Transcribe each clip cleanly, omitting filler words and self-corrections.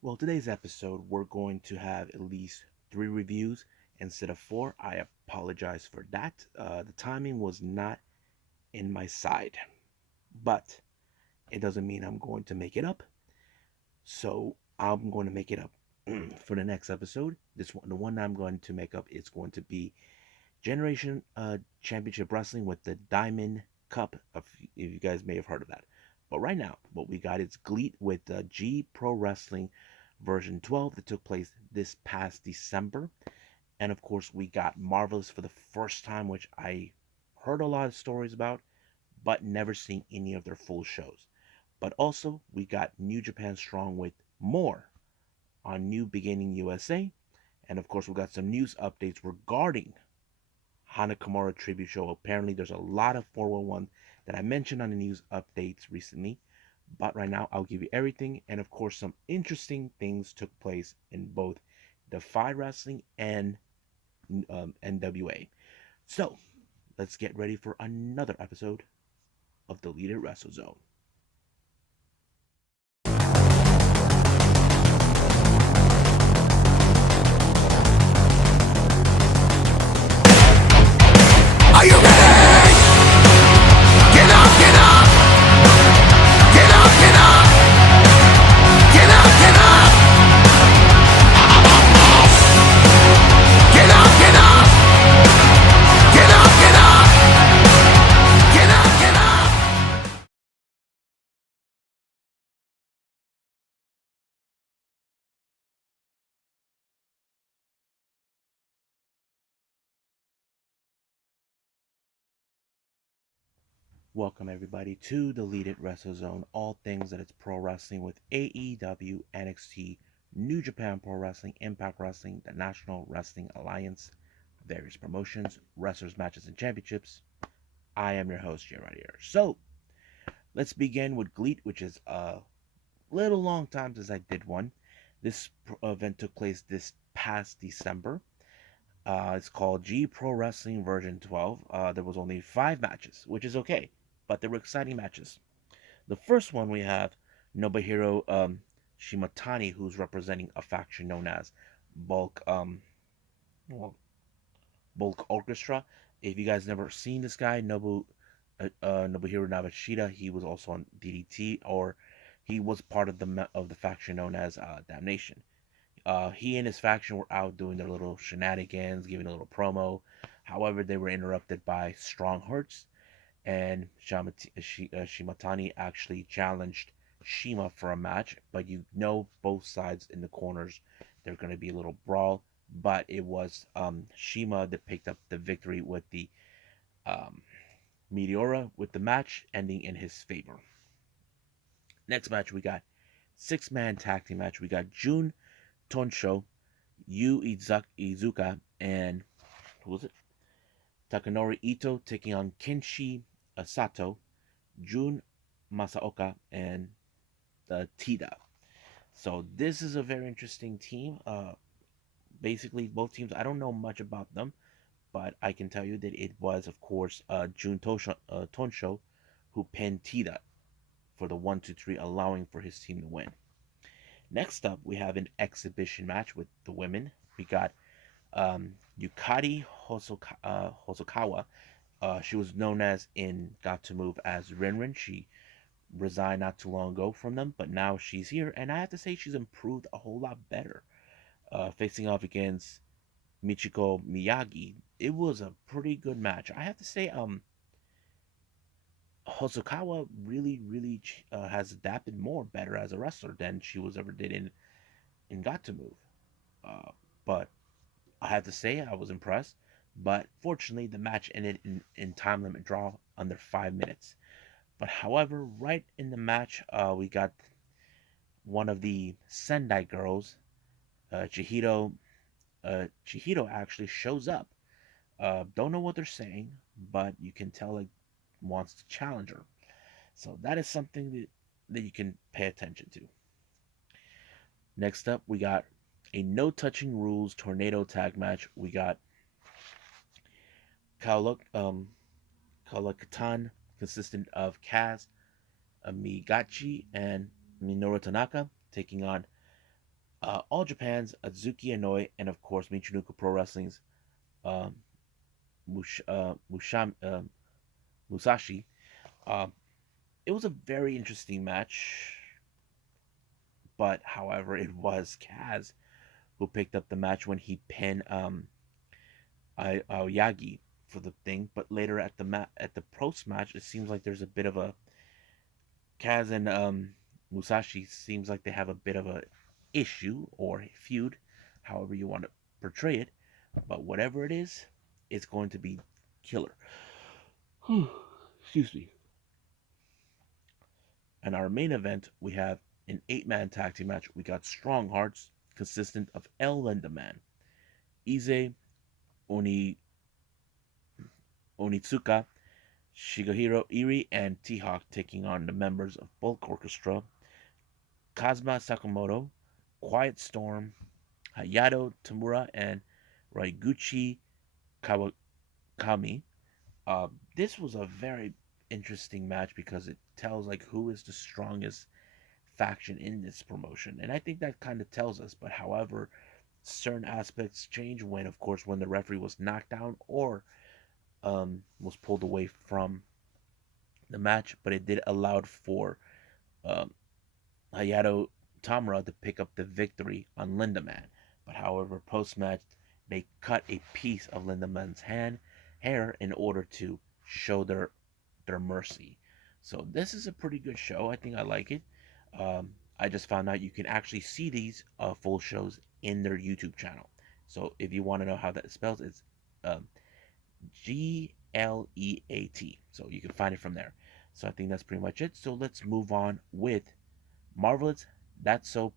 Well, today's episode, we're going to have at least three reviews instead of four. I apologize for that. The timing was not in my side, but it doesn't mean I'm going to make it up. So I'm going to make it up for the next episode. This one, the one I'm going to make up, is going to be Generation Championship Wrestling with the Diamond Cup. If you guys may have heard of that. But right now, what we got is GLEAT with the G Pro Wrestling version 12 that took place this past December. And of course, we got Marvelous for the first time, which I heard a lot of stories about, but never seen any of their full shows. But also, we got New Japan Strong with more on New Beginning USA. And of course, we got some news updates regarding Hana Kimora tribute show. Apparently, there's a lot of 411 that I mentioned on the news updates recently. But right now, I'll give you everything. And of course, some interesting things took place in both DEFY Wrestling and NWA. So, let's get ready for another episode of Deleted Wrestle Zone. Are you ready? Get up, get up! Get up, get up! Get up, get up! Get up, get up! Get up, get up! Get up, get up! Welcome everybody to Deleted Wrestle Zone, all things that it's pro wrestling with AEW, NXT, New Japan Pro Wrestling, Impact Wrestling, the National Wrestling Alliance, various promotions, wrestlers, matches, and championships. I am your host, Jay right here. So, let's begin with GLEAT, which is a little long time since I did one. This event took place this past December. It's called G Pro Wrestling version 12. There was only 5 matches, which is okay, but they were exciting matches. The first one we have Nobuhiro Shimatani, who's representing a faction known as Bulk well, Bulk Orchestra. If you guys never seen this guy, Nobuhiro Nabashida, he was also on DDT, or he was part of the faction known as Damnation. He and his faction were out doing their little shenanigans, giving a little promo. However, they were interrupted by Strong Hearts, and Shimatani actually challenged Shima for a match. But you know, both sides in the corners, they're going to be a little brawl. But it was Shima that picked up the victory with the um, Meteora, with the match ending in his favor. Next match, we got 6-man tag team match. We got Jun Tonsho, Yu Izuka, and who was it? Takanori Ito taking on Kenshi Sato, Jun Masaoka, and the Tida. So this is a very interesting team. Basically, both teams, I don't know much about them, but I can tell you that it was, of course, Tonsho who pinned Tida for the 1-2-3, allowing for his team to win. Next up, we have an exhibition match with the women. We got Yukari Hosokawa. She was known as in Got to Move as Rinrin. She resigned not too long ago from them, but now she's here, and I have to say she's improved a whole lot better. Facing off against Michiko Miyagi, it was a pretty good match. I have to say, Hosokawa really has adapted more better as a wrestler than she was ever did in Got to Move. Uh, but I have to say I was impressed. But fortunately, the match ended in time limit draw under 5 minutes. But however, right in the match, we got one of the Sendai girls, Chihiro. Chihiro actually shows up. Don't know what they're saying, but you can tell it wants to challenge her. So that is something that you can pay attention to. Next up, we got a no touching rules tornado tag match. We got Kauluk, Kaulakatan, consistent of Kaz, Amigachi, and Minoru Tanaka, taking on All Japan's Azuki Inoue, and of course Michinoku Pro Wrestling's um, Musham, Musashi. Um, it was a very interesting match, but however, it was Kaz who picked up the match when he pinned Aoyagi for the thing. But later at the post match, it seems like there's a bit of a Kaz and Musashi seems like they have a bit of a issue or a feud, however you want to portray it. But whatever it is, it's going to be killer. Excuse me. And our main event, we have an 8-man tag team match. We got Strong Hearts, consistent of El Lindaman, Ize, Oni, Onitsuka, Shigehiro Iri, and T-Hawk taking on the members of Bulk Orchestra, Kazuma Sakamoto, Quiet Storm, Hayato Tamura, and Raiguchi Kawakami. This was a very interesting match because it tells like who is the strongest faction in this promotion, and I think that kind of tells us. But however, certain aspects change when, of course, when the referee was knocked down or was pulled away from the match. But it did allow for um, Hayato Tamura to pick up the victory on Lindaman. But however, post match, they cut a piece of Lindaman's hair in order to show their mercy. So this is a pretty good show. I think I like it. I just found out you can actually see these full shows in their YouTube channel. So if you want to know how that spells, it's um, GLEAT. So you can find it from there. So I think that's pretty much it. So let's move on with Marvelous. That's so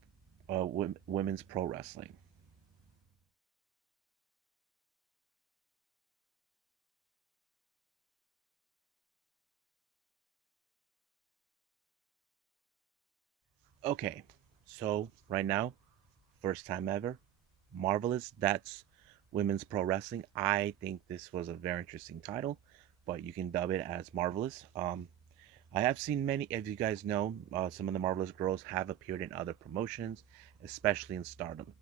women's pro wrestling. Okay, so right now, first time ever, Marvelous. That's women's pro wrestling. I think this was a very interesting title, but you can dub it as Marvelous. I have seen many, as you guys know, some of the Marvelous girls have appeared in other promotions, especially in Stardom.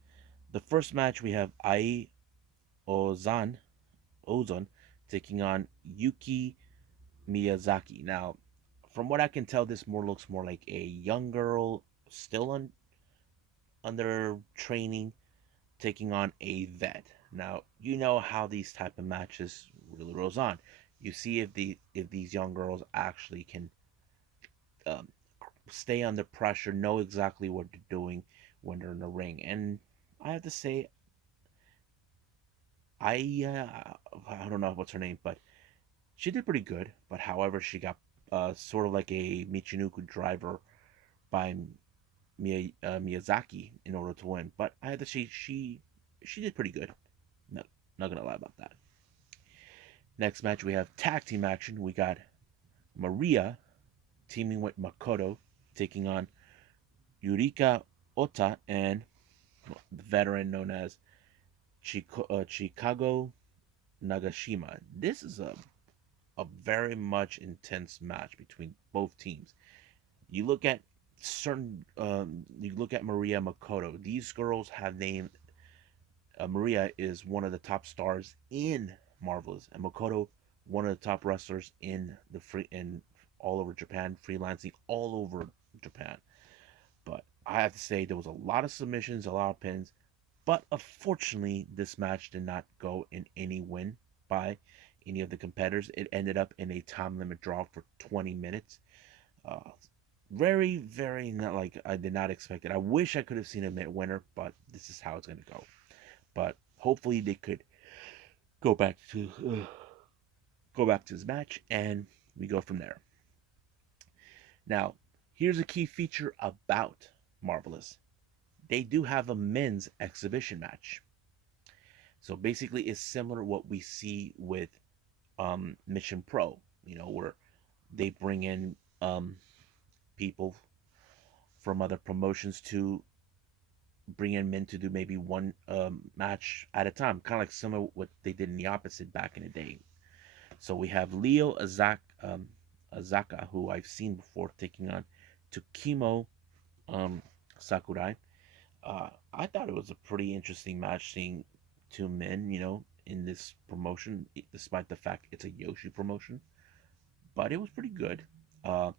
The first match we have Ai Ozan taking on Yuki Miyazaki. Now, from what I can tell, this more looks more like a young girl still under training taking on a vet. Now, you know how these type of matches really rolls on. You see if these young girls actually can um, stay under pressure, know exactly what they're doing when they're in the ring. And I have to say, I don't know what's her name, but she did pretty good. But however, she got sort of like a Michinoku driver by Miyazaki in order to win. But I had to say she did pretty good. No, not gonna lie about that. Next match we have tag team action. We got Maria teaming with Makoto, taking on Yurika Ota and the veteran known as Chicago Nagashima. This is a very much intense match between both teams. You look at you look at Maria Makoto. These girls have named Maria is one of the top stars in Marvelous, and Makoto one of the top wrestlers in the free in all over Japan, freelancing all over Japan. But I have to say there was a lot of submissions, a lot of pins, but unfortunately this match did not go in any win by any of the competitors. It ended up in a time limit draw for 20 minutes. Uh, very not like I did not expect it. I wish I could have seen a minute winner, but this is how it's going to go. But hopefully they could go back to his match and we go from there. Now, here's a key feature about Marvelous. They do have a men's exhibition match. So basically it's similar to what we see with Mission Pro, where they bring in people from other promotions to bring in men to do maybe one match at a time, kind of like similar to what they did in the opposite back in the day. So we have Leo Azaka, who I've seen before, taking on Tsukimo Sakurai. I thought it was a pretty interesting match seeing two men, in this promotion, despite the fact it's a Joshi promotion. But it was pretty good. Uh,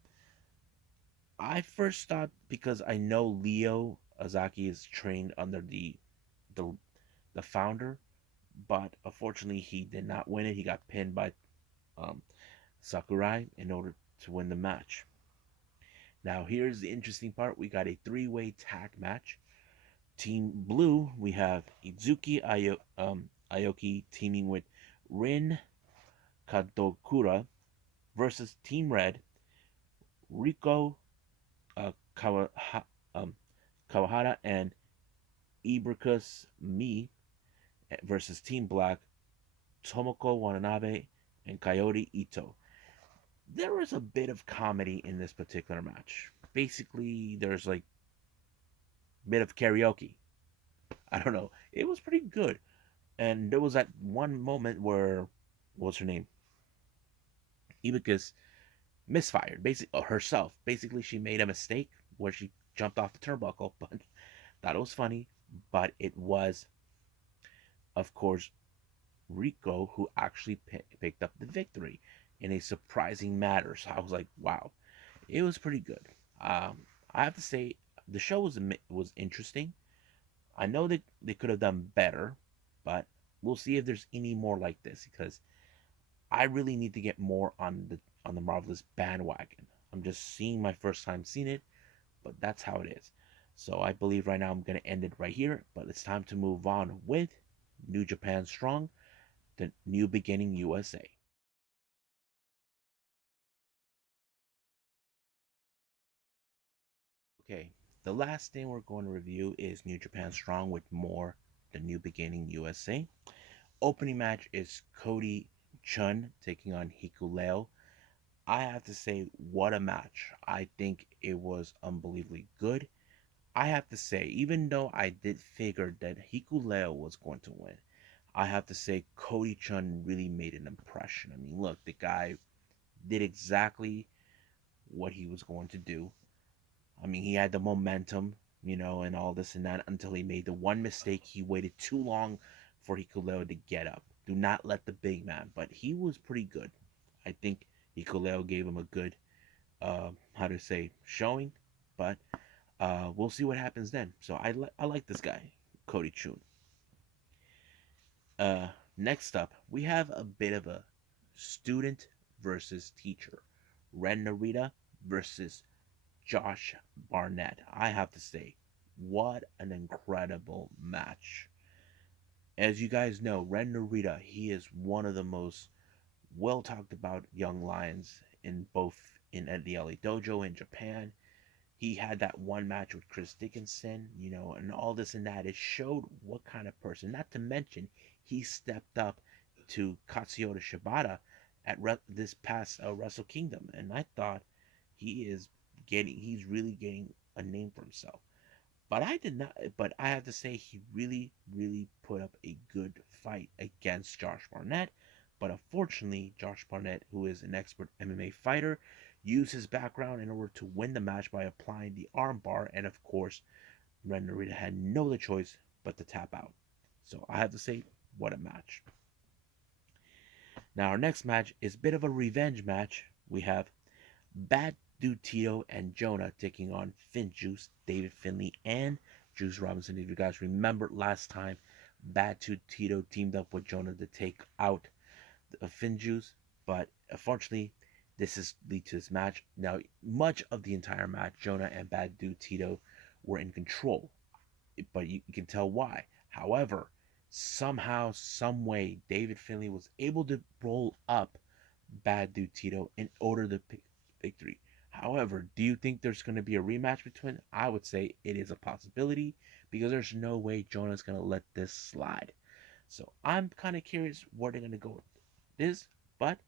I first thought, because I know Leo Azaki is trained under the the founder, but unfortunately he did not win it. He got pinned by um, Sakurai in order to win the match. Now here's the interesting part: we got a three-way tag match. Team Blue, we have Aoki teaming with Rin Kadokura versus Team Red, Riko um, Kawahara and Ibricus Me versus Team Black, Tomoko Watanabe and Coyote Ito. There was a bit of comedy in this particular match. Basically, there's like a bit of karaoke. I don't know. It was pretty good. And there was that one moment where, what's her name? Ibricus misfired, basically herself. Basically, she made a mistake where she jumped off the turnbuckle, but thought it was funny. But it was, of course, Rico who actually picked up the victory in a surprising manner. So I was like, wow, it was pretty good. I have to say the show was interesting. I know that they could have done better, but we'll see if there's any more like this, because I really need to get more on the Marvelous bandwagon. I'm just seeing my first time seeing it, but that's how it is. So I believe right now I'm going to end it right here, but it's time to move on with New Japan Strong, the New Beginning USA. Okay, the last thing we're going to review is New Japan Strong with more the New Beginning USA. Opening match is Cody Chun taking on Hikuleo. I have to say, what a match. I think it was unbelievably good. I have to say, even though I did figure that Hikuleo was going to win, I have to say Cody Chun really made an impression. I mean, look, the guy did exactly what he was going to do. I mean, he had the momentum, and all this and that, until he made the one mistake. He waited too long for Hikuleo to get up. Do not let the big man. But he was pretty good. I think Hikuleo gave him a good, showing. But we'll see what happens then. So I like this guy, Cody Chun. Next up, we have a bit of a student versus teacher. Ren Narita versus Josh Barnett. I have to say, what an incredible match. As you guys know, Ren Narita, he is one of the most well talked about young lions in the LA Dojo in Japan. He had that one match with Chris Dickinson, and all this and that. It showed what kind of person. Not to mention, he stepped up to Katsuyori Shibata at this past Wrestle Kingdom, and I thought he's really getting a name for himself. But I have to say, he really, really put up a good fight against Josh Barnett. But unfortunately, Josh Barnett, who is an expert MMA fighter, used his background in order to win the match by applying the armbar. And of course, Ren Narita had no other choice but to tap out. So I have to say, what a match. Now our next match is a bit of a revenge match. We have Bad Dude Tito and Jonah taking on Finn Juice, David Finlay, and Juice Robinson. If you guys remember last time, Bad Dude Tito teamed up with Jonah to take out Finn Juice, but unfortunately, this is lead to this match. Now, much of the entire match, Jonah and Bad Dude Tito were in control, but you can tell why. However, somehow, some way, David Finlay was able to roll up Bad Dude Tito in order to pick victory. However, do you think there's going to be a rematch between? I would say it is a possibility, because there's no way Jonah's going to let this slide. So I'm kind of curious where they're going to go with this, but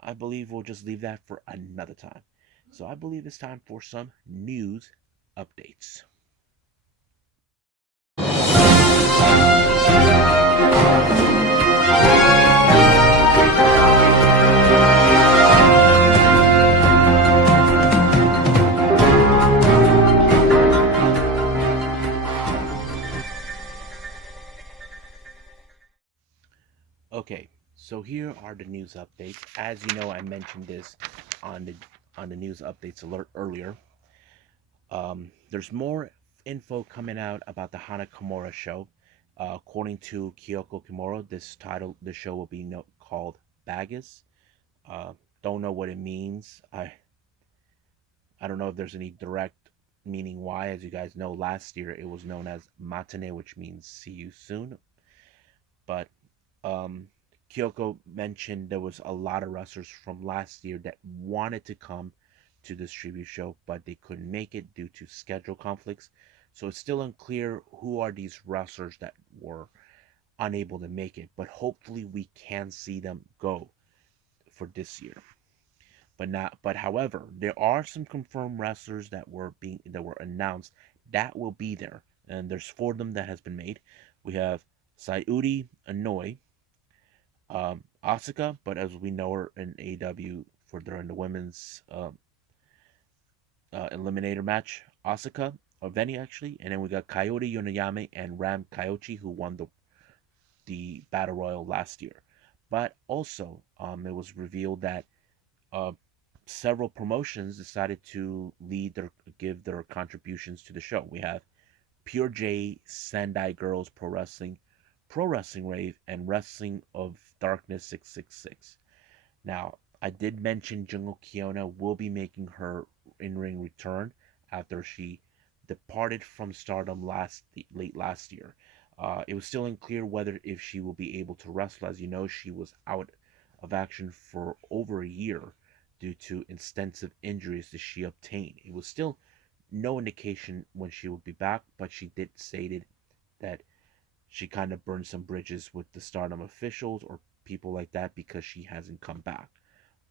I believe we'll just leave that for another time. So I believe it's time for some news updates. So here are the news updates. As you know, I mentioned this on the news updates alert earlier. There's more info coming out about the Hana Kimora show. According to Kyoko Kimura, the show will be called Bagus. Uh, don't know what it means. I don't know if there's any direct meaning why. As you guys know, last year it was known as Matane, which means see you soon. But um, Kyoko mentioned there was a lot of wrestlers from last year that wanted to come to this tribute show, but they couldn't make it due to schedule conflicts. So it's still unclear who are these wrestlers that were unable to make it, but hopefully we can see them go for this year. But however, there are some confirmed wrestlers that were announced that will be there, and there's four of them that has been made. We have Sayuri Inoi, Asuka, but as we know her in AEW for during the women's eliminator match, Asuka or Veni actually, and then we got Coyote Yonoyame and Ram Kyochi who won the battle royal last year. But also, it was revealed that uh, several promotions decided to give their contributions to the show. We have Pure J, Sendai Girls Pro Wrestling Rave, and Wrestling of Darkness 666. Now, I did mention Jungle Kiona will be making her in-ring return after she departed from Stardom late last year. It was still unclear whether if she will be able to wrestle. As you know, she was out of action for over a year due to extensive injuries that she obtained. It was still no indication when she would be back, but she did stated that she kind of burned some bridges with the Stardom officials or people like that because she hasn't come back.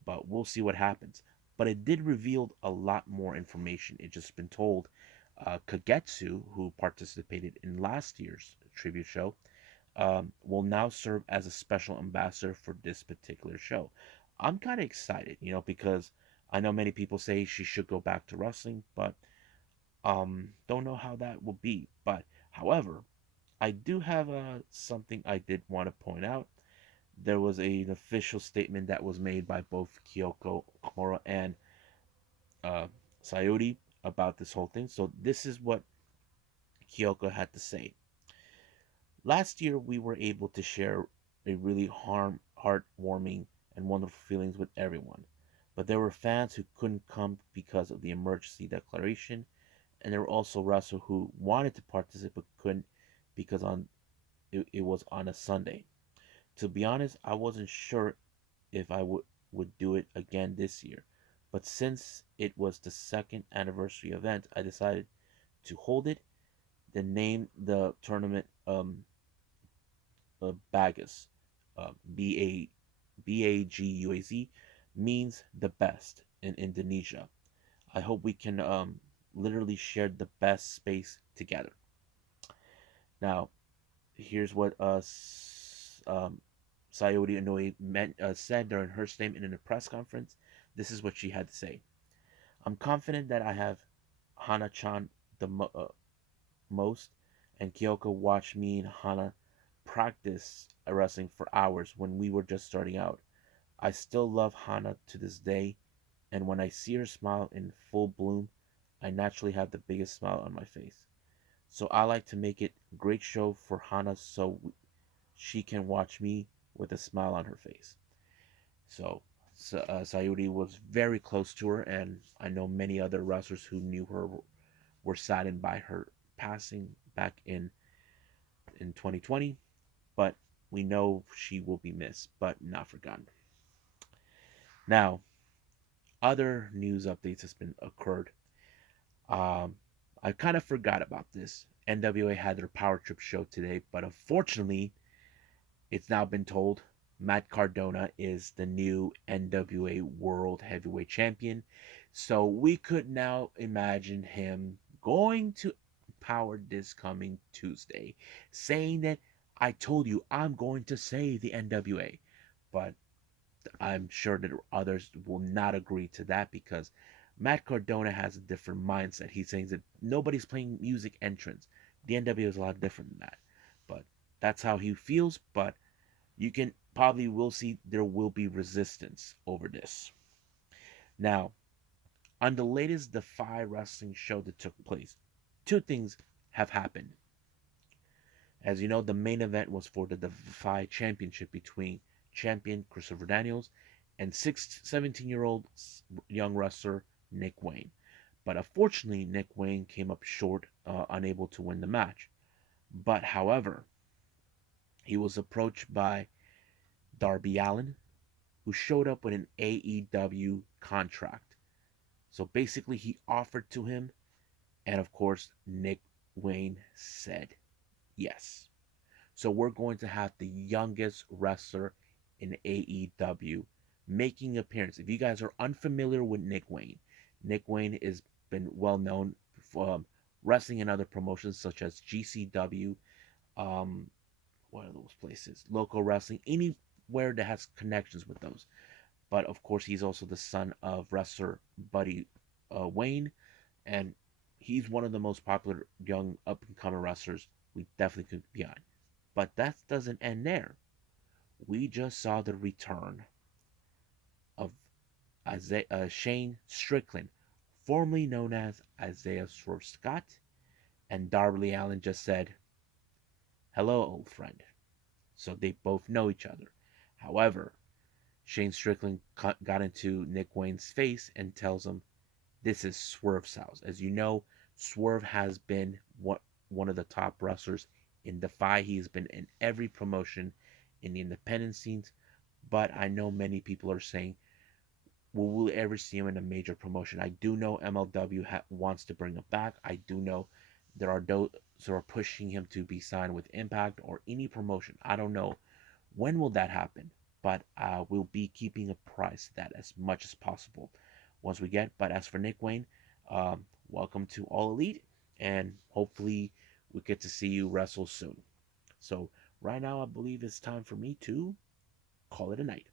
But we'll see what happens. But it did reveal a lot more information. It just been told Kagetsu, who participated in last year's tribute show, will now serve as a special ambassador for this particular show. I'm kind of excited, because I know many people say she should go back to wrestling, but don't know how that will be. But however, I do have something I did want to point out. There was an official statement that was made by both Kyoko Kimura and uh, Sayuri about this whole thing. So this is what Kyoko had to say. Last year, we were able to share a really heartwarming and wonderful feelings with everyone. But there were fans who couldn't come because of the emergency declaration, and there were also wrestlers who wanted to participate but couldn't because it was on a Sunday. To be honest, I wasn't sure if I would do it again this year, but since it was the second anniversary event, I decided to hold it. Then name the tournament Bagus, Baguaz, means the best in Indonesia. I hope we can literally share the best space together. Now, here's what Sayori Inouye said during her statement in a press conference. This is what she had to say. I'm confident that I have Hana-chan the most, and Kyoko watched me and Hana practice wrestling for hours when we were just starting out. I still love Hana to this day, and when I see her smile in full bloom, I naturally have the biggest smile on my face. So I like to make it a great show for Hana so she can watch me with a smile on her face. So Sayuri was very close to her, and I know many other wrestlers who knew her were saddened by her passing back in 2020. But we know she will be missed, but not forgotten. Now, other news updates has been occurred. Um, I kind of forgot about this. NWA had their Power Trip show today, but unfortunately, it's now been told Matt Cardona is the new NWA World Heavyweight Champion. So we could now imagine him going to Power this coming Tuesday, saying that I told you I'm going to save the NWA. But I'm sure that others will not agree to that because Matt Cardona has a different mindset. He's saying that nobody's playing music entrance. The NWA is a lot different than that. But that's how he feels. But you can probably will see there will be resistance over this. Now, on the latest DEFY Wrestling show that took place, two things have happened. As you know, the main event was for the DEFY Championship between champion Christopher Daniels and 17-year-old young wrestler Nick Wayne. But unfortunately, Nick Wayne came up short, unable to win the match. But however, he was approached by Darby Allin, who showed up with an AEW contract. So basically, he offered to him, and of course, Nick Wayne said yes. So we're going to have the youngest wrestler in AEW making appearance. If you guys are unfamiliar with Nick Wayne has been well known for wrestling in other promotions such as GCW, um, what are those places? Local wrestling, anywhere that has connections with those. But of course, he's also the son of wrestler Buddy Wayne, and he's one of the most popular young up and coming wrestlers we definitely could be on. But that doesn't end there. We just saw the return of Shane Strickland, formerly known as Isaiah Swerve Scott, and Darby Allin just said, "Hello, old friend." So they both know each other. However, Shane Strickland got into Nick Wayne's face and tells him, "This is Swerve's house." As you know, Swerve has been one of the top wrestlers in DEFY. He's been in every promotion in the independent scenes. But I know many people are saying, will we ever see him in a major promotion? I do know MLW wants to bring him back. I do know there are those who are pushing him to be signed with Impact or any promotion. I don't know when will that happen, but we'll be keeping apprised of that as much as possible once we get. But as for Nick Wayne, welcome to All Elite, and hopefully we get to see you wrestle soon. So right now, I believe it's time for me to call it a night.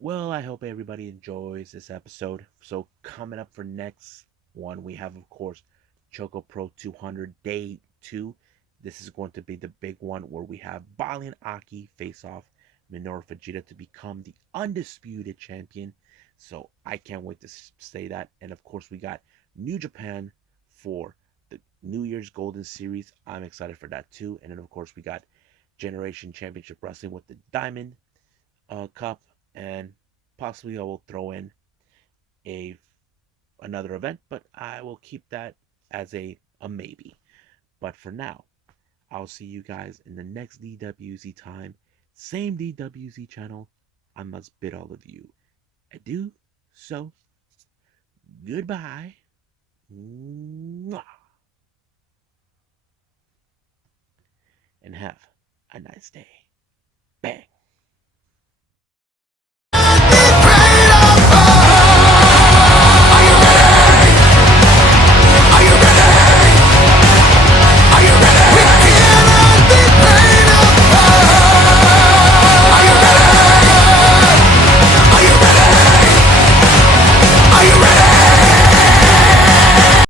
Well, I hope everybody enjoys this episode. So coming up for next one, we have of course Choco Pro 200 Day 2. This is going to be the big one where we have Bali and Aki face off Minoru Fujita to become the undisputed champion. So I can't wait to say that. And of course, we got New Japan for the New Year's Golden Series. I'm excited for that too. And then of course, we got Generation Championship Wrestling with the Diamond Cup, and possibly I will throw in a another event, but I will keep that as a maybe. But for now, I'll see you guys in the next DWZ time. Same DWZ channel. I must bid all of you adieu. So, goodbye. Mwah. And have a nice day.